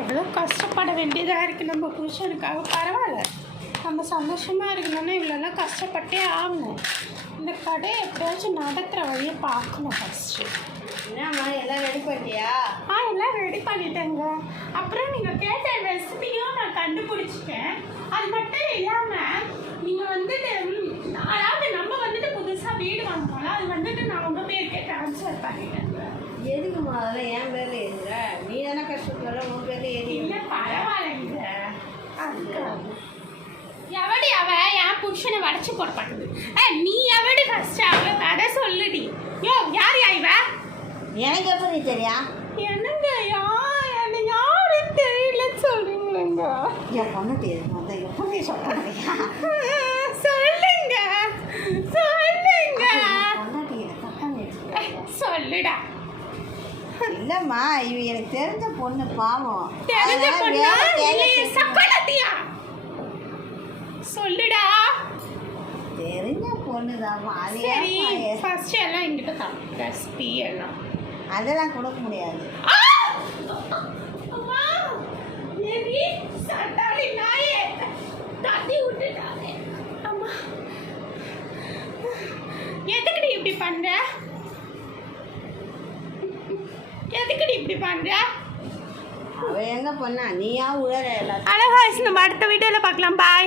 எவ்வளோ கஷ்டப்பட வேண்டியதாக இருக்குது நம்ம புருஷனுக்காக. பரவாயில்ல, நம்ம சந்தோஷமாக இருக்கணும்னா இவ்வளோலாம் கஷ்டப்பட்டே ஆகணும். இந்த கடை எப்படியாச்சும் நடத்துகிற வழியை பார்க்கணும் ஃபஸ்ட்டு. என்னம்மா எல்லாம் ரெடி பண்ணிட்டியா? எல்லாம் ரெடி பண்ணிட்டேங்க. அப்புறம் நீங்கள் கேட்ட ரெசிபியும் நான் கண்டுபிடிச்சிட்டேன். அது மட்டும் இல்லாமல் நீங்கள் வந்துட்டு அதாவது நம்ம வந்துட்டு புதுசாக வீடு வாங்கினோம்ல, அது வந்துட்டு நான் உங்கள் பேருக்கே ட்ரான்ஸ்ஃபர் பண்ணிட்டேங்க. எதுக்குமா அதெல்லாம் என் பேரில் எழுதுற? நீ தானே கஷ்டப்படுற, உன் பேரில் எழுதி. இல்லை பரவாயில்லைங்க. அதுக்கு எவடி அவ என் புருஷனை வளைச்சு போட மாட்டேது. நீ எவடி ஃபர்ஸ்ட் அவளை கதை சொல்லுடி. யோ யார் இவ? எனக்கு எப்படி தெரியா? என்னங்க என்ன யாரும் தெரியலன்னு சொல்றீங்களேங்க. என் பொண்ணு தெரியும், அதை எப்படி சொல்ல முடியா? சொல்லுங்க சொல்லுங்க. சொல்லுடா. இல்லைம்மா, இவ எனக்கு தெரிஞ்ச பொண்ணு, பாவம். தெரிஞ்ச பொண்ணா இல்லையே சக்கலத்தியா? சொல்லுடா. தெரிஞ்ச பொண்ணு தான்மா. சரி ஃபர்ஸ்ட் எல்லாம் என்கிட்ட தான் ரெசிபி எல்லாம். அதெல்லாம் கொடுக்க முடியாது. அம்மா ஏரி சட்டாளி நாயே தட்டி விட்டுட்டானே. அம்மா எதுக்குடி இப்படி பண்ற? எதுக்குடி இப்படி பண்ற? அவ எங்க பொண்ணா? நீயா உழற? அழகா நம்ம அடுத்த வீடியோல பார்க்கலாம். பாய்.